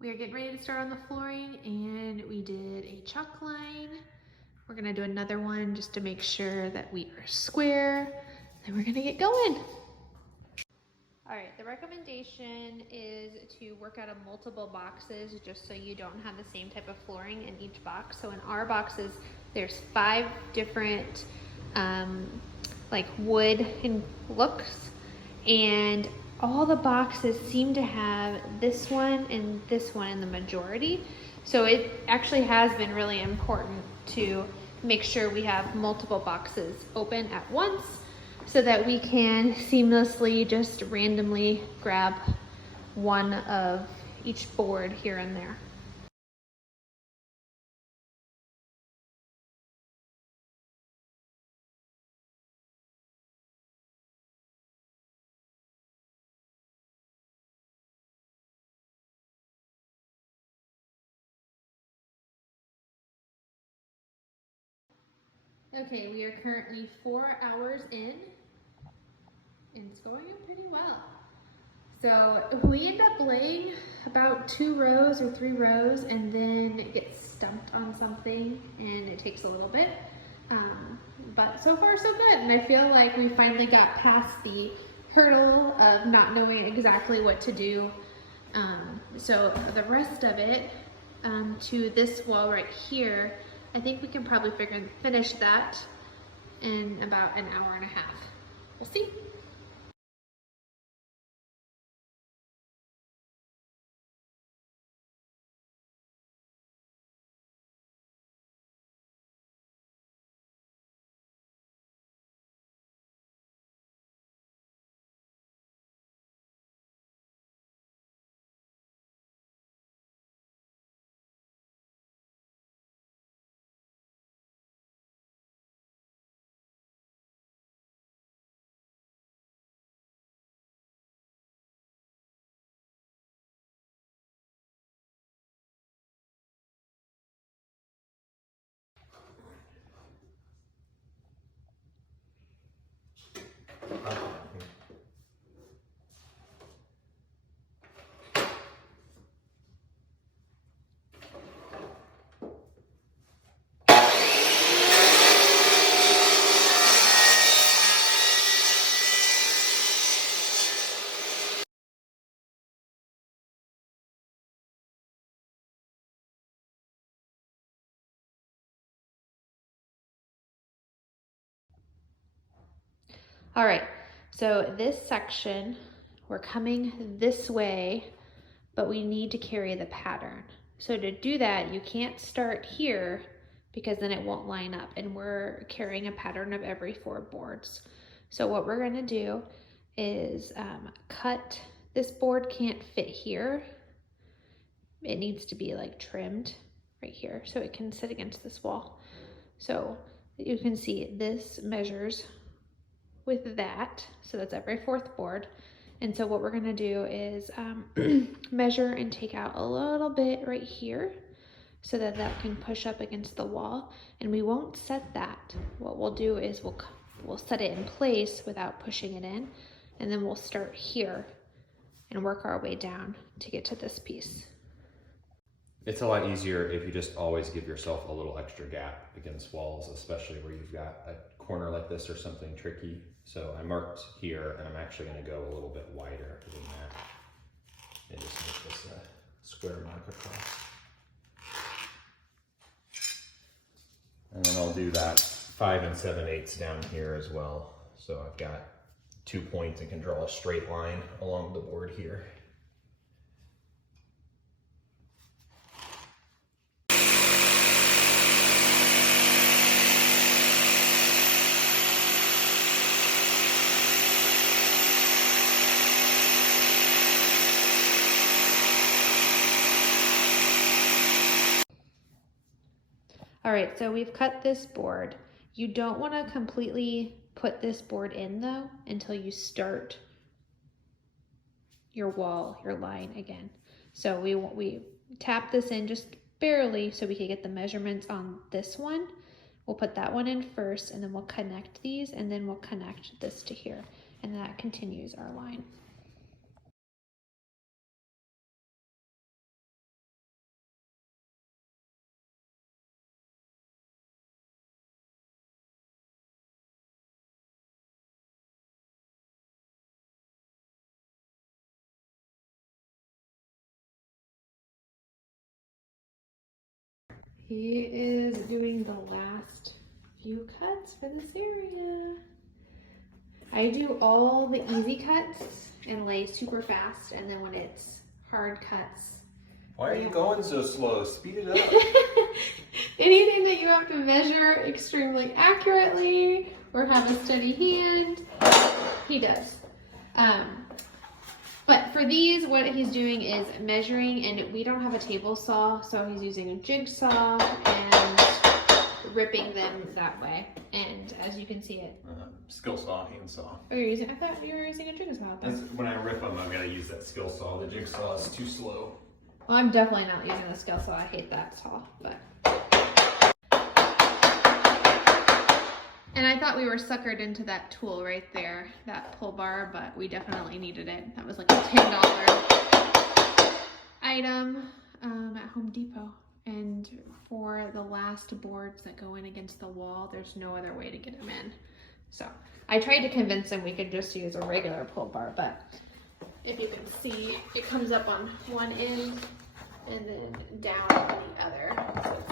We are getting ready to start on the flooring, and we did a chalk line. We're gonna do another one just to make sure that we are square. Then we're gonna get going. All right, the recommendation is to work out of multiple boxes just so you don't have the same type of flooring in each box. So in our boxes, there's 5 different like wood and looks, and all the boxes seem to have this one and this one in the majority. So it actually has been really important to make sure we have multiple boxes open at once so that we can seamlessly just randomly grab one of each board here and there. Okay, we are currently 4 hours in, and it's going pretty well. So we end up laying about 2 rows or 3 rows, and then it gets stumped on something, and it takes a little bit. But so far so good, and I feel like we finally got past the hurdle of not knowing exactly what to do. So the rest of it, to this wall right here, I think we can probably finish that in about an hour and a half. We'll see. All right, so this section, we're coming this way, but we need to carry the pattern. So to do that, you can't start here because then it won't line up, and we're carrying a pattern of every 4 boards. So what we're gonna do is cut, this board can't fit here. It needs to be like trimmed right here so it can sit against this wall. So you can see this measures with that, so that's every 4th board. And so what we're gonna do is measure and take out a little bit right here so that that can push up against the wall. And we won't set that. What we'll do is we'll set it in place without pushing it in, and then we'll start here and work our way down to get to this piece. It's a lot easier if you just always give yourself a little extra gap against walls, especially where you've got a corner like this or something tricky. So I marked here, and I'm actually going to go a little bit wider than that and just make this a square mark across. And then I'll do that 5 7/8 down here as well. So I've got 2 points and can draw a straight line along the board here. All right, so we've cut this board. You don't want to completely put this board in though until you start your wall, your line again. So we tap this in just barely so we can get the measurements on this one. We'll put that one in first, and then we'll connect these, and then we'll connect this to here, and that continues our line. He is doing the last few cuts for this area. I do all the easy cuts and lay super fast, and then when it's hard cuts. Why are you going so slow? Speed it up. Anything that you have to measure extremely accurately or have a steady hand, he does. But for these, what he's doing is measuring, and we don't have a table saw, so he's using a jigsaw and ripping them that way. And as you can see it. Skill saw, hand saw. Oh, you're using, I thought you were using a jigsaw. When I rip them, I'm gonna use that skill saw. The jigsaw is too slow. Well, I'm definitely not using the skill saw. I hate that saw, but. And I thought we were suckered into that tool right there, that pull bar, but we definitely needed it. That was like a $10 item at Home Depot. And for the last boards that go in against the wall, there's no other way to get them in. So I tried to convince him we could just use a regular pull bar, but if you can see, it comes up on one end and then down on the other. So